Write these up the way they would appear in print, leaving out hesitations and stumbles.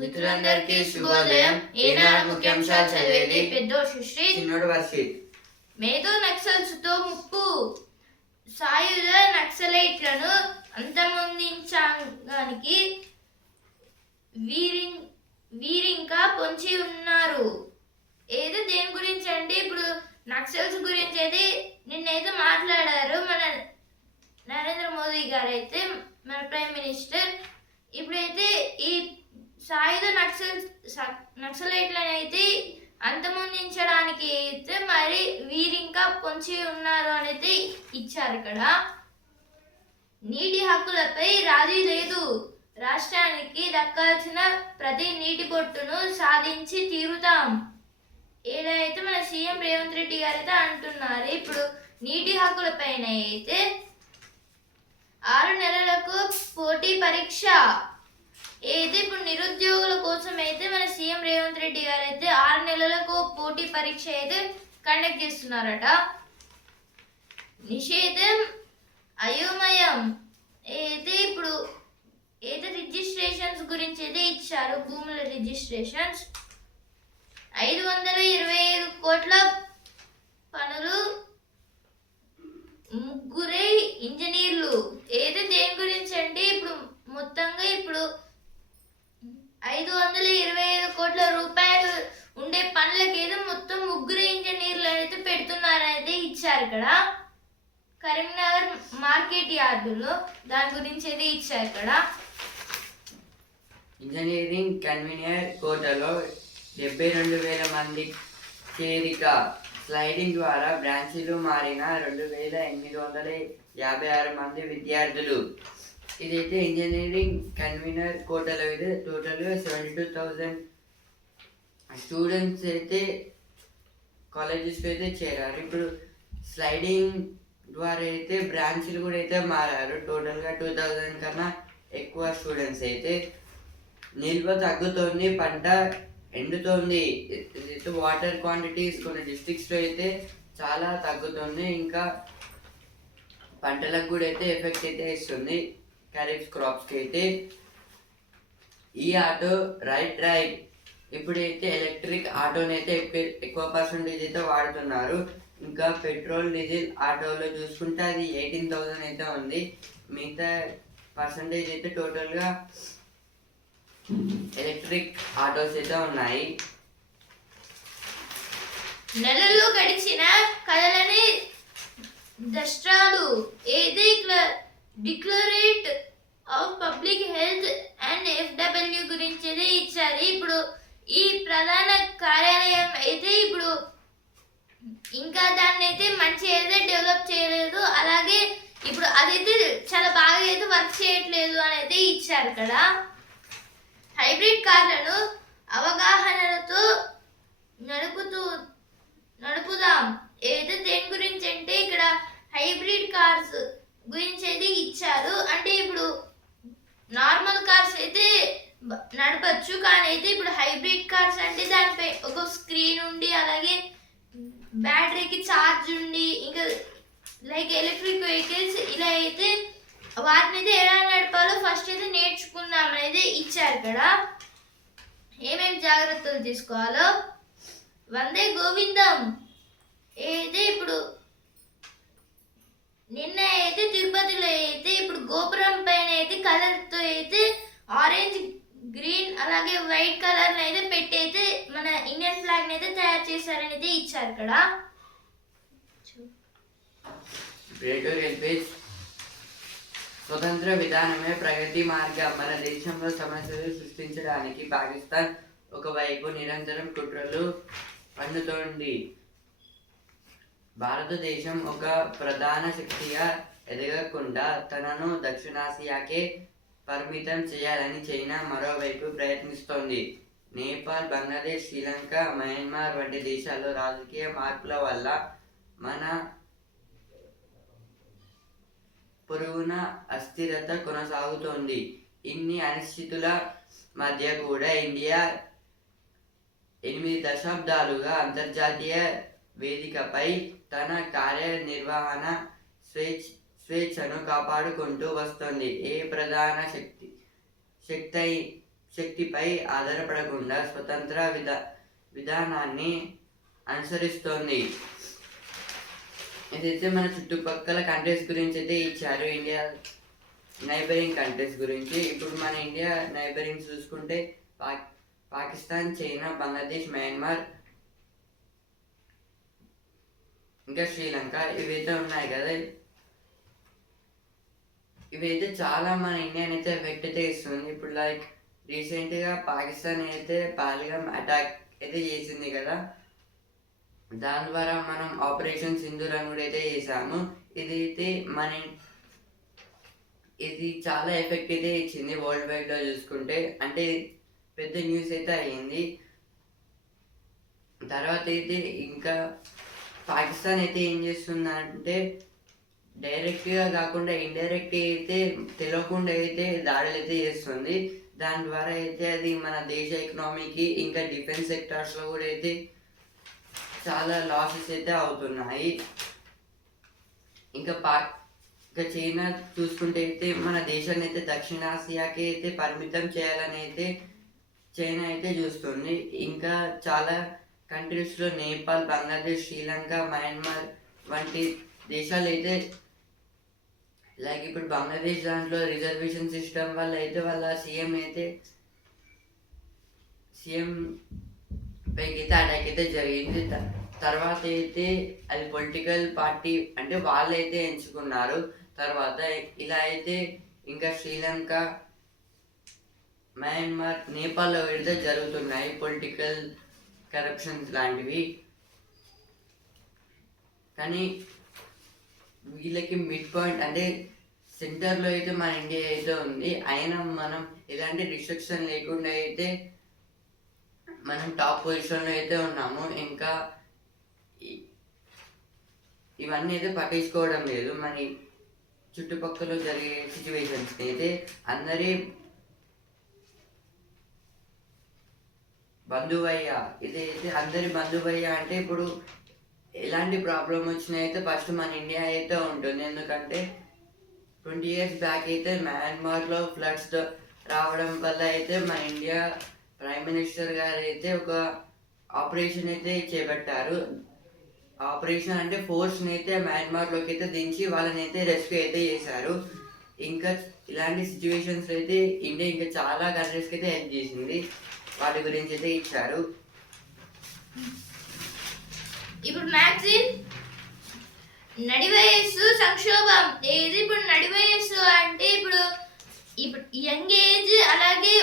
మిత్రులందరికీ శుభోదయం. ఈనాడు ముఖ్యాంశాలు చదివేది పెద్దో సుశ్రీ, చిన్నోడు వర్షిత్. మేధో నక్సల్స్తో ముప్పు, సాయుధ నక్సలైట్లను అంతమొందించడానికి వీరింకా పొంచి ఉన్నారు. ఏదో దేని గురించి అంటే ఇప్పుడు నక్సల్స్ గురించి అయితే నిన్నైతే మాట్లాడారు మన నరేంద్ర మోదీ గారు అయితే, మన ప్రైమ్ మినిస్టర్. ఇప్పుడైతే ఈ సాయుధ నక్సలైట్లను అయితే అంతమొందించడానికి అయితే మరి వీరింకా పొంచి ఉన్నారు అనేది ఇచ్చారు. ఇక్కడ నీటి హక్కులపై రాజీ లేదు, రాష్ట్రానికి దక్కాల్సిన ప్రతి నీటి బొట్టును సాధించి తీరుతాం. ఇలా అయితే మన సీఎం రేవంత్ రెడ్డి గారు అయితే అంటున్నారు. ఇప్పుడు నీటి హక్కుల పైన అయితే 6 నెలలకు పోటీ పరీక్ష అయితే ఇప్పుడు నిరుద్యోగుల కోసం అయితే మన సీఎం రేవంత్ రెడ్డి గారు అయితే 6 నెలలకు పోటీ పరీక్ష అయితే కండక్ట్ చేస్తున్నారట. నిషేధం అయోమయం అయితే ఇప్పుడు ఏదో రిజిస్ట్రేషన్స్ గురించి అయితే ఇచ్చారు. భూముల రిజిస్ట్రేషన్స్ 525 కోట్ల పనులు, ముగ్గురే ఇంజనీర్లు. ఏదో దేని గురించి అంటే ఇప్పుడు మొత్తంగా ఇప్పుడు 525 కోట్ల రూపాయలు ఉండే పనులకి ఏదో మొత్తం ముగ్గురు ఇంజనీర్లు అయితే పెడుతున్నారనేది ఇచ్చారు. ఇక్కడ కరీంనగర్ మార్కెట్ యార్డులో దాని గురించి అయితే ఇచ్చారు. ఇక్కడ ఇంజనీరింగ్ కన్వీనర్ కోటాలో 72,000 మంది చేరిక, స్లైడింగ్ ద్వారా బ్రాంచీలు మారిన 2,856 మంది విద్యార్థులు. ఇదైతే ఇంజనీరింగ్ కన్వీనర్ కోటాలో అయితే టోటల్గా 72,000 స్టూడెంట్స్ అయితే కాలేజెస్కి అయితే చేరారు. ఇప్పుడు స్లైడింగ్ ద్వారా అయితే బ్రాంచ్లు కూడా అయితే మారారు. టోటల్గా 2,000 కన్నా ఎక్కువ స్టూడెంట్స్ అయితే. నిల్వ తగ్గుతోంది, పంట ఎండుతోంది. వాటర్ క్వాంటిటీస్ కొన్ని డిస్ట్రిక్ట్స్లో అయితే చాలా తగ్గుతుంది. ఇంకా పంటలకు కూడా అయితే ఎఫెక్ట్ అయితే ఇస్తుంది, ఖరీఫ్ క్రాప్స్కి అయితే. ఈ ఆటో రైట్ డ్రైవ్ ఇప్పుడైతే ఎలక్ట్రిక్ ఆటోని అయితే ఎక్కువ పర్సెంటేజ్ అయితే వాడుతున్నారు. ఇంకా పెట్రోల్ డీజిల్ ఆటోలో చూసుకుంటే అది 18,000 అయితే ఉంది. మిగతా పర్సెంటేజ్ అయితే టోటల్గా ఎలక్ట్రిక్ ఆటోస్ అయితే ఉన్నాయి. నెలలు గడిచిన కథలని దస్త్రాలు ఏది directorate of public health and FW గురించి అయితే ఇచ్చారు. ఇప్పుడు ఈ ప్రధాన కార్యాలయం అయితే ఇప్పుడు ఇంకా దాన్ని అయితే మంచి అయితే డెవలప్ చేయలేదు, అలాగే ఇప్పుడు అదైతే చాలా బాగా అయితే వర్క్ చేయట్లేదు అనేది ఇచ్చారు. ఇక్కడ హైబ్రిడ్ కార్లను అవగాహనలతో నడుపుదాం. ఏదో దేని గురించి అంటే ఇక్కడ హైబ్రిడ్ కార్స్ గురించి అయితే ఇచ్చారు. అంటే ఇప్పుడు నార్మల్ కార్స్ అయితే నడపచ్చు, కానీ అయితే ఇప్పుడు హైబ్రిడ్ కార్స్ అంటే దానిపై ఒక స్క్రీన్ ఉండి, అలాగే బ్యాటరీకి ఛార్జ్ ఉండి, ఇంకా లైక్ ఎలక్ట్రిక్ వెహికల్స్ ఇలా అయితే వాటిని అయితే ఎలా నడపాలో ఫస్ట్ అయితే నేర్చుకుందాం అనేది ఇచ్చారు. ఇక్కడ ఏమేమి జాగ్రత్తలు తీసుకోవాలో. వందే గోవిందం అయితే ఇప్పుడు నిన్న అయితే తిరుపతిలో అయితే ఇప్పుడు గోపురం పైన అయితే కలర్తో అయితే ఆరెంజ్, గ్రీన్ అలాగే వైట్ కలర్ అయితే పెట్టి అయితే మన ఇండియన్ ఫ్లాగ్ అయితే తయారు చేశారనేది ఇచ్చారు. ఇక్కడ స్వతంత్ర విధానమే ప్రగతి మార్గం. మన దేశంలో సమస్యలు సృష్టించడానికి పాకిస్తాన్ ఒకవైపు నిరంతరం కుట్రలు పన్నుతోంది. భారతదేశం ఒక ప్రధాన శక్తిగా ఎదగకుండా తనను దక్షిణాసియాకే పరిమితం చేయాలని చైనా మరోవైపు ప్రయత్నిస్తోంది. నేపాల్, బంగ్లాదేశ్, శ్రీలంక, మయన్మార్ వంటి దేశాల్లో రాజకీయ మార్పుల వల్ల మన పొరుగున అస్థిరత కొనసాగుతోంది. ఇన్ని అనిశ్చితుల మధ్య కూడా ఇండియా 8 దశాబ్దాలుగా అంతర్జాతీయ వేదికపై తన కార్యనిర్వహణ స్వేచ్ఛను కాపాడుకుంటూ వస్తోంది. ఏ ప్రధాన శక్తిపై ఆధారపడకుండా స్వతంత్ర విధానాన్ని అనుసరిస్తోంది. ఇదైతే మన చుట్టుపక్కల కంట్రీస్ గురించి అయితే ఇచ్చారు, ఇండియా నైబరింగ్ కంట్రీస్ గురించి. ఇప్పుడు మన ఇండియా నైబరింగ్ చూసుకుంటే పాకిస్తాన్, చైనా, బంగ్లాదేశ్, మయన్మార్, ఇంకా శ్రీలంక ఇవైతే ఉన్నాయి కదా. ఇవైతే చాలా మన ఇండియాని అయితే ఎఫెక్ట్ అయితే ఇస్తుంది. ఇప్పుడు లైక్ రీసెంట్గా పాకిస్తాన్ అయితే పహల్గామ్ అటాక్ అయితే చేసింది కదా, దాని ద్వారా మనం ఆపరేషన్ సింధూర్ అని కూడా అయితే చేసాము. ఇది చాలా ఎఫెక్ట్ అయితే ఇచ్చింది వరల్డ్ వైడ్లో చూసుకుంటే, అంటే పెద్ద న్యూస్ అయితే అయ్యింది. తర్వాత అయితే ఇంకా పాకిస్తాన్ అయితే ఏం చేస్తుందంటే డైరెక్ట్గా కాకుండా ఇండైరెక్ట్గా అయితే తెలియకుండా అయితే దాడులు అయితే చేస్తుంది. దాని ద్వారా అయితే అది మన దేశ ఎకనామీకి ఇంకా డిఫెన్స్ సెక్టార్స్లో కూడా అయితే చాలా లాసెస్ అయితే అవుతున్నాయి. ఇంకా చైనా చూసుకుంటే అయితే మన దేశాన్ని అయితే దక్షిణాసియాకి అయితే పరిమితం చేయాలని అయితే చైనా అయితే చూస్తుంది. ఇంకా చాలా కంట్రీస్లో నేపాల్, బంగ్లాదేశ్, శ్రీలంక, మయన్మార్ వంటి దేశాలు అయితే లైక్ ఇప్పుడు బంగ్లాదేశ్ దాంట్లో రిజర్వేషన్ సిస్టమ్ వల్ల అయితే వాళ్ళ సీఎం పైకి అయితే అటాక్ అయితే జరిగింది. తర్వాత అయితే అది పొలిటికల్ పార్టీ అంటే వాళ్ళైతే ఎంచుకున్నారు. తర్వాత ఇలా అయితే ఇంకా శ్రీలంక, మయన్మార్, నేపాల్లో అయితే జరుగుతున్నాయి పొలిటికల్ కరప్షన్స్ లాంటివి. కానీ వీళ్ళకి మిడ్ పాయింట్ అంటే సెంటర్లో అయితే మన ఇండియా అయితే ఉంది. అయినా మనం ఎలాంటి రిస్ట్రిక్షన్ లేకుండా అయితే మనం టాప్ పొజిషన్లో అయితే ఉన్నాము. ఇంకా ఇవన్నీ అయితే పట్టించుకోవడం లేదు. మన చుట్టుపక్కల జరిగే సిచ్యువేషన్స్ని అయితే అందరి బంధువయ్య, ఇదైతే అందరి బంధువయ్య అంటే ఇప్పుడు ఎలాంటి ప్రాబ్లం వచ్చినా అయితే ఫస్ట్ మన ఇండియా అయితే ఉంటుంది. ఎందుకంటే 20 years బ్యాక్ అయితే మయన్మార్లో ఫ్లడ్స్ రావడం వల్ల అయితే మన ఇండియా ప్రైమ్ మినిస్టర్ గారు అయితే ఒక ఆపరేషన్ అయితే చేపట్టారు. ఆపరేషన్ అంటే ఫోర్స్ని అయితే మయన్మార్లోకి అయితే దించి వాళ్ళని అయితే రెస్క్యూ అయితే చేశారు. ఇంకా ఇలాంటి సిచ్యువేషన్స్ అయితే ఇండియా ఇంకా చాలా కంట్రీస్కి అయితే హెల్ప్ చేసింది. వాటి గురించి అయితే ఇచ్చారు. ఇప్పుడు మ్యాగజైన్ నడి వయస్సు సంక్షోభం. ఏది ఇప్పుడు నడి వయస్సు అంటే ఇప్పుడు యంగ్ ఏజ్ అలాగే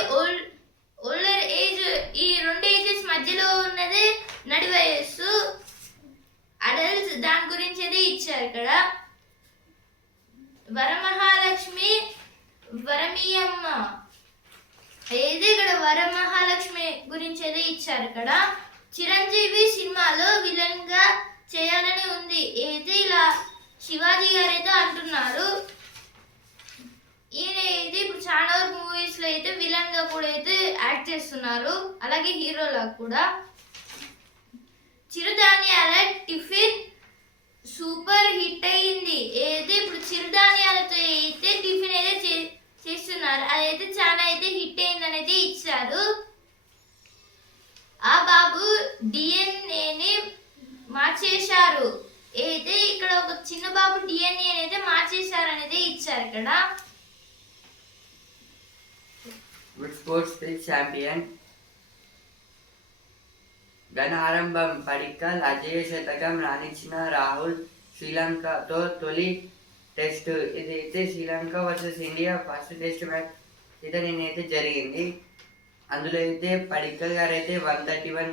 ఓల్డర్ ఏజ్, ఈ రెండు ఏజెస్ మధ్యలో ఉన్నదే నడి వయస్సు, అడల్ట్స్. దాని గురించి అయితే ఇచ్చారు ఇక్కడ. వరమహాలక్ష్మి, వరమియమ్మ, ఏది ఇక్కడ వరమహాలక్ష్మి గురించి అయితే ఇచ్చారు ఇక్కడ. చిరంజీవి సినిమాలో విలన్ గా చేయాలని ఉంది, అయితే ఇలా శివాజీ గారు అయితే అంటున్నారు. ఈయన అయితే ఇప్పుడు చాలా వరకు మూవీస్ లో అయితే విలన్ గా కూడా అయితే యాక్ట్ చేస్తున్నారు, అలాగే హీరోలా కూడా. చిరుధాన్యాల టిఫిన్ సూపర్ హిట్ అయ్యింది. అయితే ఇప్పుడు చిరుధాన్యాలతో అయితే టిఫిన్ అయితే చేస్తున్నారు, అదైతే చాలా అయితే హిట్ అయిందని అయితే ఇచ్చారు. ఆ బాబు డిఎన్ఏని మార్చేశారు. అయితే ఇక్కడ ఒక చిన్న బాబు డిఎన్ఏ అయితే మార్చేశారు అనేది ఇచ్చారు ఇక్కడ. స్పోర్ట్స్ ఛాంపియన్ ఘన ఆరంభం, పడిక్కల్ అజేయ శతకం రాణించిన రాహుల్. శ్రీలంకతో తొలి టెస్ట్, ఇదైతే Sri Lanka versus India first test match అయితే నేనైతే జరిగింది. అందులో అయితే పడిక్కల్ గారు అయితే 131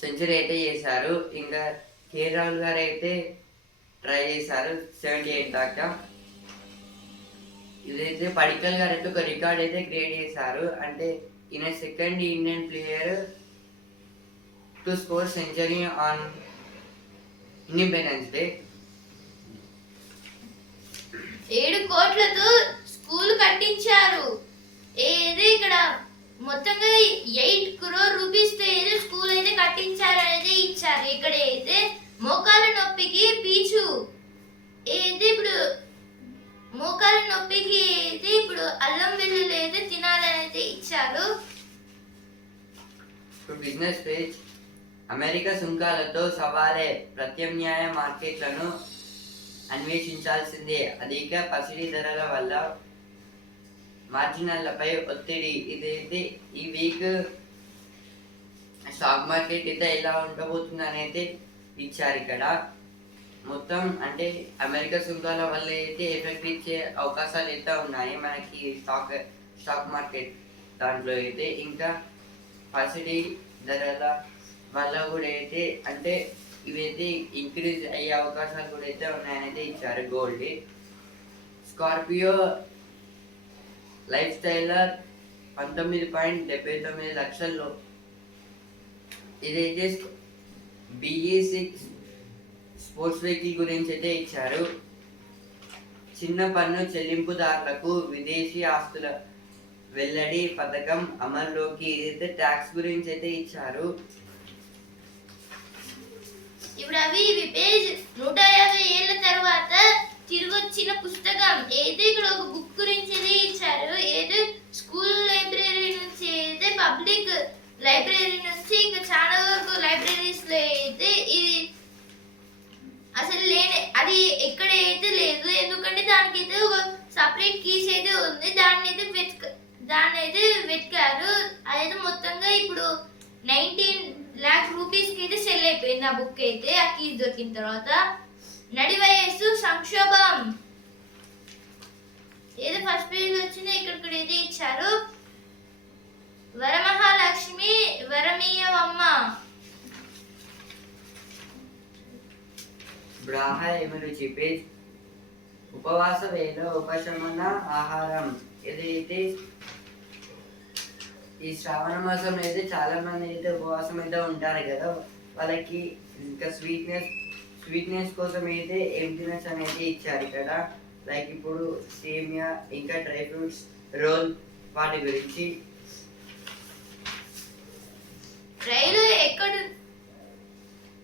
సెంచరీ అయితే చేశారు. ఇంకా కే రాహుల్ గారు అయితే ట్రై చేశారు 78 దాకా. ఇదైతే పడిక్కల్ గారు అయితే ఒక రికార్డ్ అయితే క్రియేట్ చేశారు. అంటే ఈయన second Indian player to score century on independence day. 7 కోట్లతో స్కూల్ కట్టించారు. ఏది ఇక్కడ మొత్తంగా 8 crore రూపీస్ తో ఏదో స్కూల్ అయితే కట్టించారు అనేది ఇచ్చారు. ఇక్కడ అయితే మోకాల నొప్పికి పీచు, ఏది ఇప్పుడు మోకాలు నొప్పికి అయితే ఇప్పుడు అల్లం వెల్లుల్లి అయితే తినాలని అయితే ఇచ్చారు. ఇప్పుడు బిజినెస్ పేజ్ అమెరికా సుంకాలతో సవాలే, ప్రత్యామ్నాయ మార్కెట్లను అన్వేషించాల్సిందే, అధిక పసిడి ధరల వల్ల మార్జినల్లపై ఒత్తిడి. ఇదైతే ఈ వీక్ స్టాక్ మార్కెట్ అయితే ఎలా ఉండబోతుంది అని అయితే ఇచ్చారు ఇక్కడ. మొత్తం అంటే అమెరికా సుంకాల వల్ల అయితే ఎఫెక్ట్ ఇచ్చే అవకాశాలు అయితే ఉన్నాయి మనకి స్టాక్ మార్కెట్ దాంట్లో అయితే. ఇంకా పసిడి ధరల వల్ల కూడా అయితే అంటే ఇవైతే ఇంక్రీజ్ అయ్యే అవకాశాలు కూడా అయితే ఉన్నాయని అయితే ఇచ్చారు. గోల్డ్ స్కార్పియో లైఫ్ స్టైలర్ 19.79 లక్షల్లో. ఇదైతే BE6 స్పోర్ట్స్ వెహికల్ గురించి అయితే ఇచ్చారు. చిన్న పన్ను చెల్లింపుదారులకు విదేశీ ఆస్తుల వెల్లడి పథకం అమల్లోకి. ఇదైతే ట్యాక్స్ గురించి అయితే ఇచ్చారు. ఇప్పుడు ఇవి పేజ్ 150 ఏళ్ల తర్వాత తిరిగి వచ్చిన పుస్తకం అయితే ఇక్కడ ఒక బుక్ గురించి అయితే ఇచ్చారు. ఏదో స్కూల్ లైబ్రరీ నుంచి అయితే పబ్లిక్ లైబ్రరీ నుంచి ఇంకా చాలా వరకు లైబ్రరీస్ లో అయితే ఇది అసలు లేని అది ఎక్కడ అయితే లేదు, ఎందుకంటే దానికైతే ఒక సపరేట్ కీస్ అయితే ఉంది. దాన్ని అయితే వెతికారు. అదైతే మొత్తంగా ఇప్పుడు 19 lakh రూపీస్ కి అయితే సెల్ అయిపోయింది ఆ బుక్ అయితే ఆ కీస్ దొరికిన తర్వాత. నడి వయస్సు సంక్షోభం ఏదో ఫస్ట్ పేజ్ వచ్చింది ఇక్కడ అయితే ఇచ్చారు. వరమహాలక్ష్మి వరమీయవమ్మ. బ్రాహ ఏమరుచి పేజ్ ఉపవాస వేళ ఉపశమన ఆహారం. ఏదైతే ఈ శ్రావణ మాసం అయితే చాలా మంది అయితే ఉపవాసం అయితే ఉంటారు కదా, వాళ్ళకి ఇంకా స్వీట్నెస్ కోసం అయితే ఏం తినచ్చు అనేది ఇచ్చారు ఇక్కడ. లైక్ ఇప్పుడు సేమియా ఇంకా డ్రై ఫ్రూట్స్ రోల్ వాటి గురించి.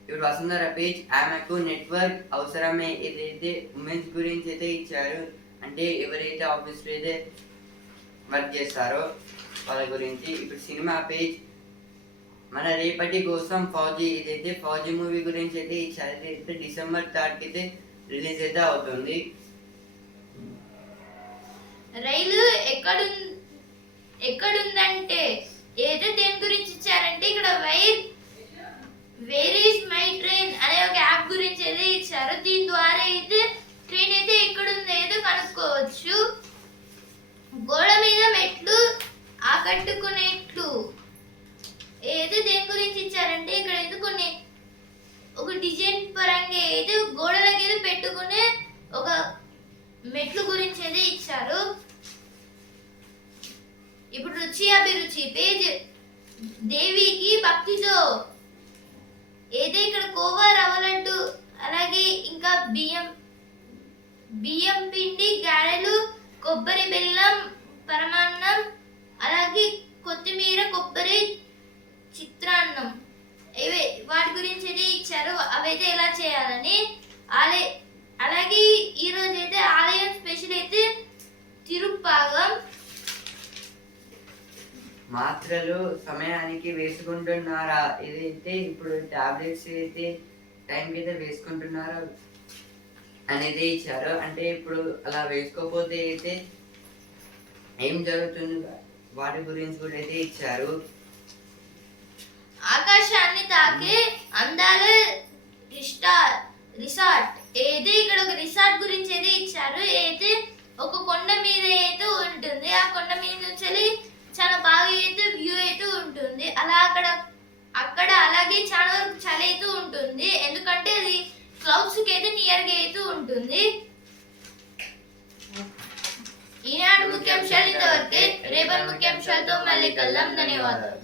ఇప్పుడు వసుంధర పేజ్ ఆమెకు నెట్వర్క్ అవసరమే. ఇదైతే ఉమెన్స్ గురించి అయితే ఇచ్చారు. అంటే ఎవరైతే ఆఫీస్లో అయితే వర్క్ చేస్తారో వాళ్ళ గురించి. ఇప్పుడు సినిమా పేజ్ మన రేపటి కోసం ఫౌజీ. ఇదైతే ఫౌజీ మూవీ గురించి అయితే ఇచ్చారు. ఇదైతే December 3rd కి అయితే రిలీజ్ అయితే అవుతుంది. రైలు ఎక్కడుందంటే ఏదో దేని గురించి ఇచ్చారంటే ఇక్కడ వేర్ ఈస్ మై ట్రైన్ అనే ఒక యాప్ గురించి అయితే ఇచ్చారు. దీని ద్వారా అయితే ట్రైన్ అయితే ఎక్కడుందో ఏదో కనుక్కోవచ్చు. గోడ మీద మెట్లు ఆకట్టుకునేట్లు ఏదో దేని గురించి ఇచ్చారంటే ఇక్కడ అయితే ఒక డిజైన్ పరంగా అయితే గోడలకి ఏదో పెట్టుకునే ఒక మెట్లు గురించి అయితే ఇచ్చారు. ఇప్పుడు రుచి అభిరుచి పేజ్ దేవికి భక్తితో. ఏదో ఇక్కడ కోవా రవ్వ లడ్డు అలాగే ఇంకా బియ్యం పిండి గారెలు కొబ్బరి బెల్లం పరమాన్నం అలాగే కొత్తిమీర కొబ్బరి చిత్రాన్నం ఇవే వాటి గురించి అయితే ఇచ్చారు. అవైతే ఎలా చేయాలని. అలాగే ఈరోజు అయితే ఆలయం స్పెషల్ అయితే తిరుప్పాగం. మాత్రలు సమయానికి వేసుకుంటున్నారా? ఇదైతే ఇప్పుడు టాబ్లెట్స్ అయితే టైంకి అయితే వేసుకుంటున్నారా అనేది ఇచ్చారు. అంటే ఇప్పుడు అలా వేసుకోకపోతే అయితే ఏం జరుగుతుంది వాటి గురించి కూడా అయితే ఇచ్చారు. ఆకాశాన్ని తాకే అందాల రిసార్ట్. ఏది ఇక్కడ ఒక రిసార్ట్ గురించి అయితే ఇచ్చారు. అయితే ఒక కొండ మీద అయితే ఉంటుంది. ఆ కొండ మీద నుంచి చాలా బాగా అయితే వ్యూ అయితే ఉంటుంది. అక్కడ అలాగే చాలా వరకు చలి అయితే ఉంటుంది, ఎందుకంటే అది క్లౌడ్స్ కి అయితే నియర్ గా అయితే ఉంటుంది. ఈనాడు ముఖ్యాంశాలు ఇంతవరకే. రేపటి ముఖ్యాంశాలతో మళ్ళీ కలుద్దాం. ధన్యవాదాలు.